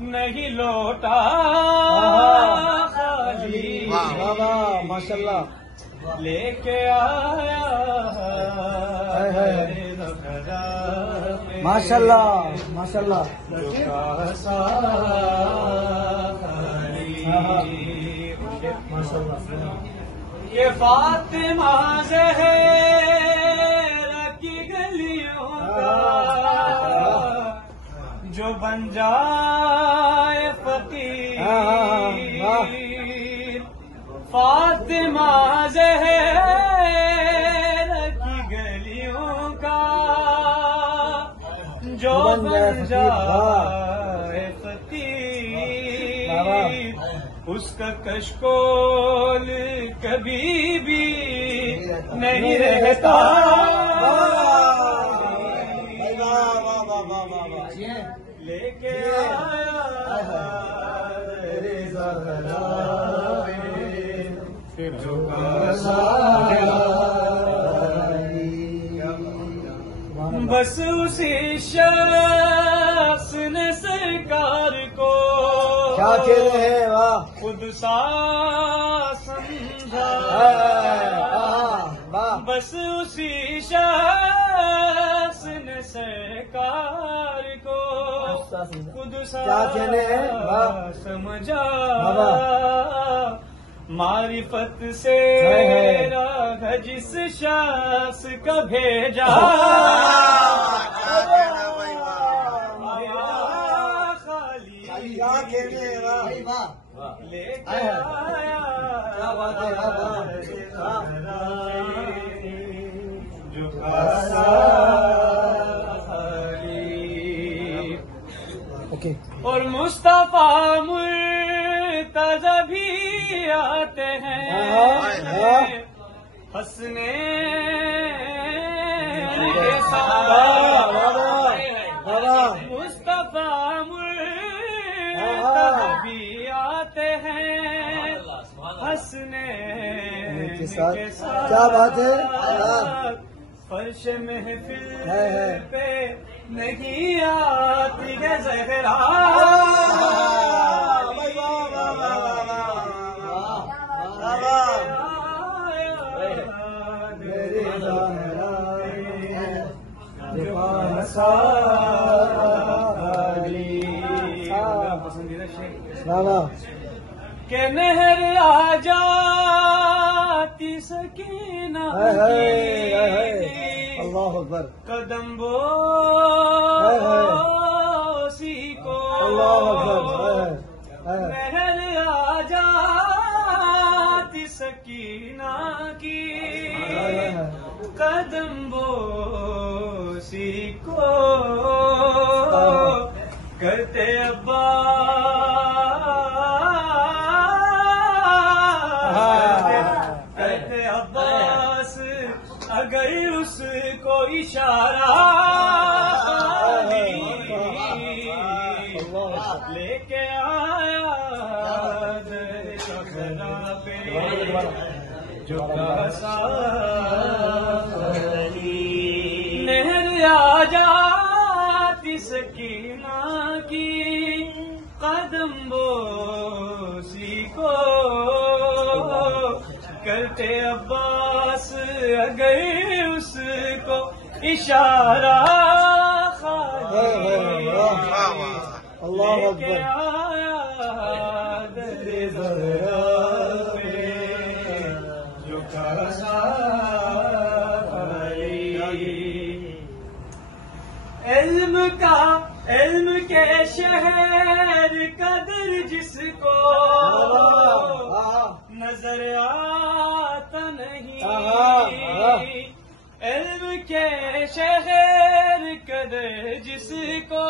نہیں لوٹا خالی ماشاء اللہ لے کے آیا ماشاء اللہ ماشاء اللہ یہ فاطمہ زہرا کی گلیوں کا جو بن جائے فقیر فاطمہ زہرا کی گلیوں کا جو بن جائے فقیر اس کا کشکول کبھی بھی نہیں رہتا لے کے بس اسی شخص نے سرکار کو کیا کہہ رہے ہیں واہ خود سا سمجھا بس اسی شخص نے سرکار کو خود سا سمجھا معرفت سے راہ جس شخص کا بھیجا لے کے آیا جو اور مصطفیٰ مرتضی بھی آتے ہیں ہنسنے کے ساتھ مصطفیٰ مرتضی بھی آتے ہیں ہنسنے کے ساتھ کیا بات ہے فرش محفل پہ نہیں آتی ہے زہرا کہ نہر آ جاتی سکینہ اللہ اکبر قدم بوسی کو اللہ اکبر نہر آ جاتی سکینہ کی قدم بوسی کو کرتے عباس اگر اس کو اشارہ لے کے آیا پہ جو نہر آ جاتی سکینہ کی قدم بوسی کو کرتے عباس اگر اس کو اشارہ اللہ اکبر جو علم کے شہر قدر جس کو نظر آتا نہیں علم کے شہر قدر جس کو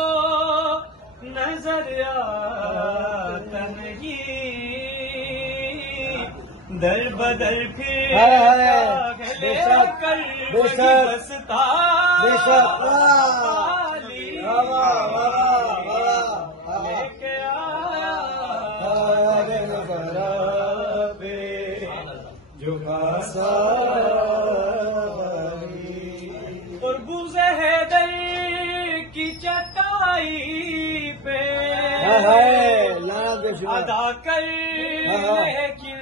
نظر آتا نہیں در بدر پھر بستا لے کے جو اور بوزہ حیدر کی چٹا پہ لانا بے شمار ادا کر لیکن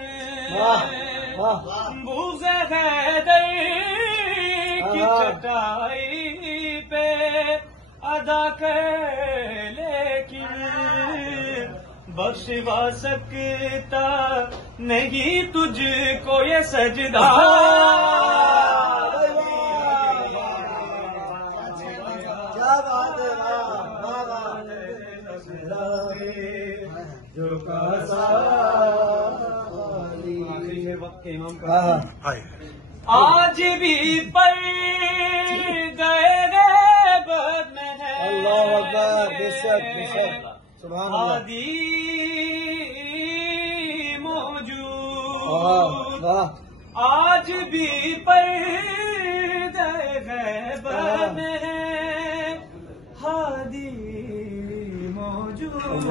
بوز حیدر کی چٹائی پہ ادا کر لیکن بخشوا سکتا نہیں تجھ کو یہ سجدہ کیا بات ہے جو آج بھی پر گئے غیبت میں ہے اللہ اکبر بے شک سبحان اللہ ہادی موجود آج بھی پر گئے غیبت میں ہے ہادی موجود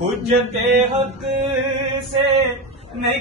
حجت حق سے نہیں